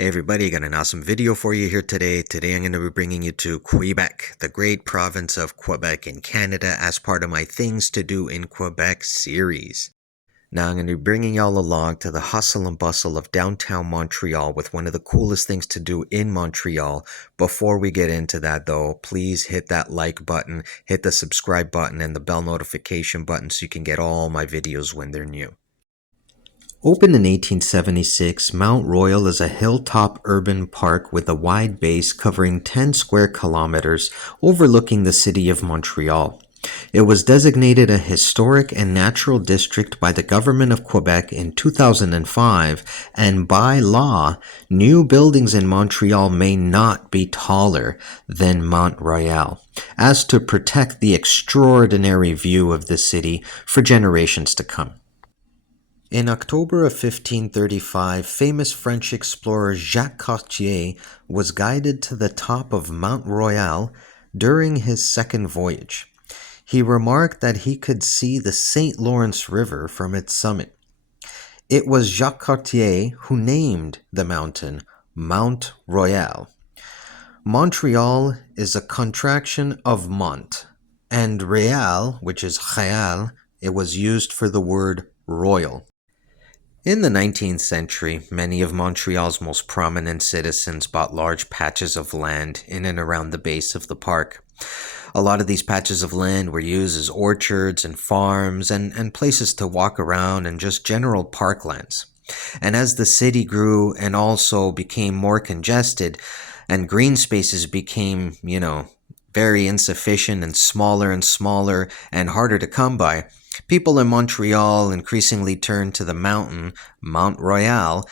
Hey everybody, I got an awesome video for you here today. Today I'm going to be bringing you to Quebec, the great province of Quebec in Canada, as part of my Things to Do in Quebec series. Now I'm going to be bringing y'all along to the hustle and bustle of downtown Montreal with one of the coolest things to do in Montreal. Before we get into that though, please hit that like button, hit the subscribe button and the bell notification button so you can get all my videos when they're new. Opened in 1876, Mount Royal is a hilltop urban park with a wide base covering 10 square kilometers overlooking the city of Montreal. It was designated a historic and natural district by the government of Quebec in 2005, and by law, new buildings in Montreal may not be taller than Mont Royal, as to protect the extraordinary view of the city for generations to come. In October of 1535, famous French explorer Jacques Cartier was guided to the top of Mount Royal during his second voyage. He remarked that he could see the St. Lawrence River from its summit. It was Jacques Cartier who named the mountain Mount Royal. Montreal is a contraction of Mont, and Real, which is Réal, it was used for the word royal. In the 19th century, many of Montreal's most prominent citizens bought large patches of land in and around the base of the park. A lot of these patches of land were used as orchards and farms and places to walk around and just general parklands. And as the city grew and also became more congested and green spaces became, very insufficient and smaller and harder to come by, people in Montreal increasingly turned to the mountain, Mount Royal,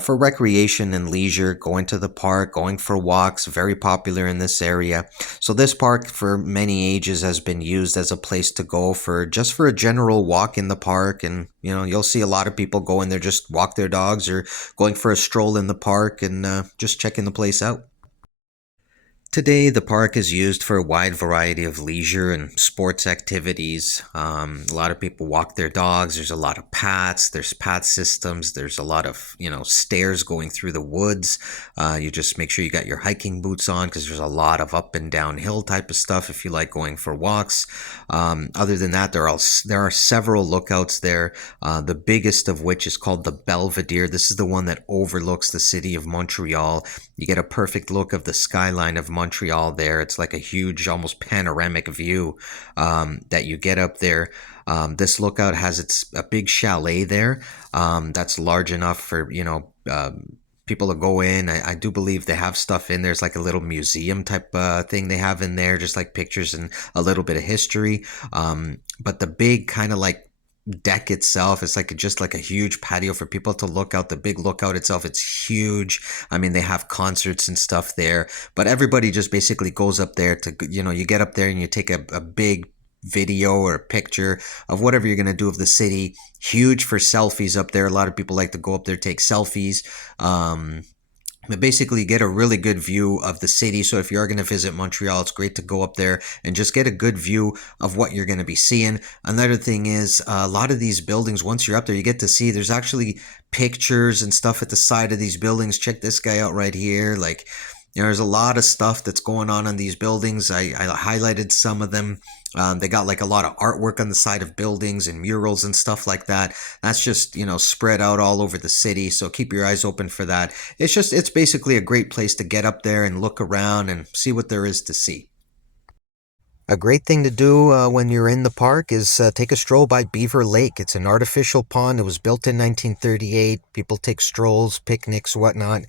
for recreation and leisure, going to the park, going for walks, very popular in this area. So this park for many ages has been used as a place to go for a general walk in the park. And, you'll see a lot of people going there, just walk their dogs or going for a stroll in the park and just checking the place out. Today, the park is used for a wide variety of leisure and sports activities. A lot of people walk their dogs. There's a lot of paths. There's path systems. There's a lot of, stairs going through the woods. You just make sure you got your hiking boots on because there's a lot of up and down hill type of stuff if you like going for walks. Other than that, there are several lookouts there, the biggest of which is called the Belvedere. This is the one that overlooks the city of Montreal. You get a perfect look of the skyline of Montreal there. It's like a huge, almost panoramic view that you get up there. This lookout has a big chalet there that's large enough for, people to go in. I do believe they have stuff in there. It's like a little museum type thing they have in there, just like pictures and a little bit of history. But the big kind of like deck itself is just like a huge patio for people to look out. The big lookout itself, it's huge. I mean, they have concerts and stuff there, but everybody just basically goes up there to, you get up there and you take a big video or a picture of whatever you're going to do of the city. Huge for selfies up there. A lot of people like to go up there, take selfies. But basically get a really good view of the city. So if you are going to visit Montreal, it's great to go up there and just get a good view of what you're going to be seeing. Another thing is a lot of these buildings, once you're up there, you get to see there's actually pictures and stuff at the side of these buildings. Check this guy out right here. There's a lot of stuff that's going on these buildings. I highlighted some of them. They got like a lot of artwork on the side of buildings and murals and stuff like that. That's just, spread out all over the city. So keep your eyes open for that. It's basically a great place to get up there and look around and see what there is to see. A great thing to do when you're in the park is take a stroll by Beaver Lake. It's an artificial pond. It was built in 1938. People take strolls, picnics, whatnot.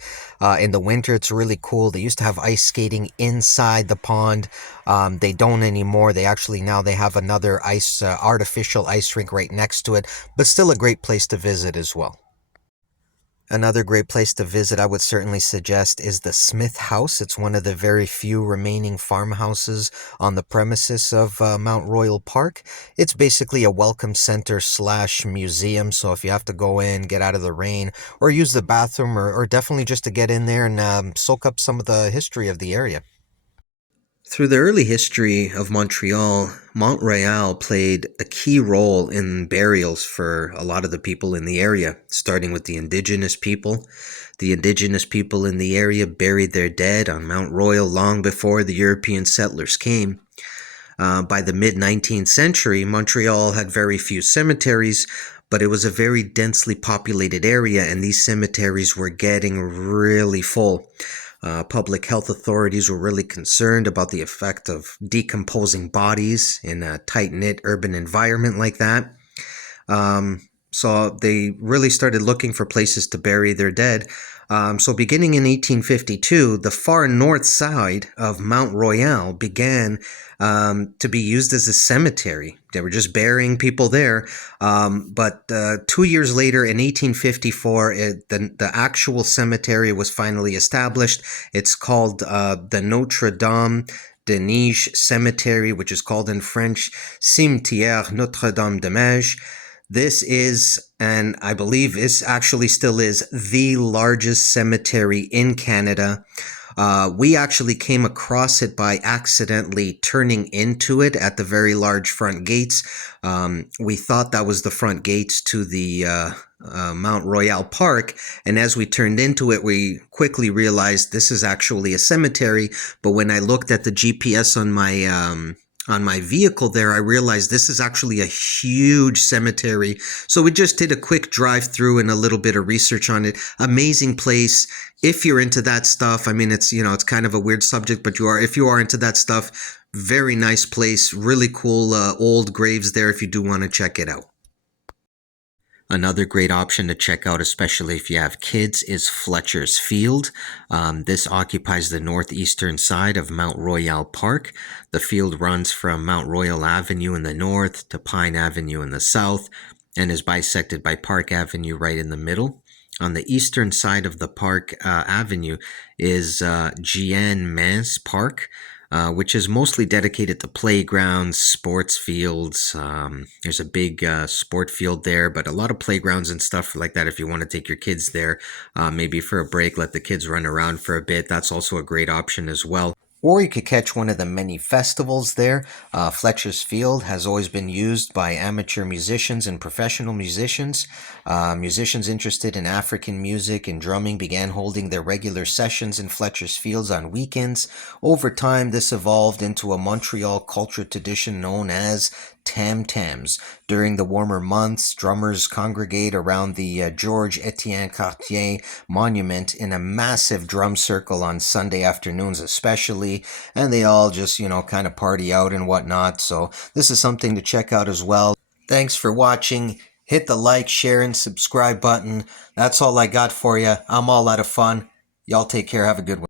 In the winter, it's really cool. They used to have ice skating inside the pond. They don't anymore. They have another artificial ice rink right next to it, but still a great place to visit as well. Another great place to visit, I would certainly suggest, is the Smith House. It's one of the very few remaining farmhouses on the premises of Mount Royal Park. It's basically a welcome center / museum, so if you have to go in, get out of the rain, or use the bathroom, or definitely just to get in there and soak up some of the history of the area. Through the early history of Montreal, Mont-Royal played a key role in burials for a lot of the people in the area, starting with the indigenous people. The indigenous people in the area buried their dead on Mount Royal long before the European settlers came. By the mid 19th century, Montreal had very few cemeteries, but it was a very densely populated area, and these cemeteries were getting really full. Public health authorities were really concerned about the effect of decomposing bodies in a tight knit urban environment like that. So they really started looking for places to bury their dead. So beginning in 1852, the far north side of Mount Royal began to be used as a cemetery. They were just burying people there. But 2 years later, in 1854, the actual cemetery was finally established. It's called the Notre Dame de Nige Cemetery, which is called in French Cimetière Notre Dame de Nige. This is, and I believe this actually still is, the largest cemetery in Canada. We actually came across it by accidentally turning into it at the very large front gates. We thought that was the front gates to the Mount Royal Park, and as we turned into it, we quickly realized this is actually a cemetery. But when I looked at the GPS on my vehicle there, I realized this is actually a huge cemetery. So we just did a quick drive through and a little bit of research on it. Amazing place. If you're into that stuff, I mean, it's kind of a weird subject, but if you are into that stuff, very nice place. Really cool old graves there if you do want to check it out. Another great option to check out, especially if you have kids, is Fletcher's Field. This occupies the northeastern side of Mount Royal Park. The field runs from Mount Royal Avenue in the north to Pine Avenue in the south and is bisected by Park Avenue right in the middle. On the eastern side of the Park Avenue is Jeanne Mance Park, which is mostly dedicated to playgrounds, sports fields. There's a big sport field there, but a lot of playgrounds and stuff like that. If you want to take your kids there, maybe for a break, let the kids run around for a bit. That's also a great option as well. Or you could catch one of the many festivals there. Fletcher's Field has always been used by amateur musicians and professional musicians. Musicians interested in African music and drumming began holding their regular sessions in Fletcher's Fields on weekends. Over time, this evolved into a Montreal culture tradition known as tam-tams. During the warmer months, drummers congregate around the Georges Etienne Cartier monument in a massive drum circle on Sunday afternoons especially, and they all just, kind of party out and whatnot. So this is something to check out as well. Thanks for watching. Hit the like, share, and subscribe button. That's all I got for you. I'm all out of fun. Y'all take care. Have a good one.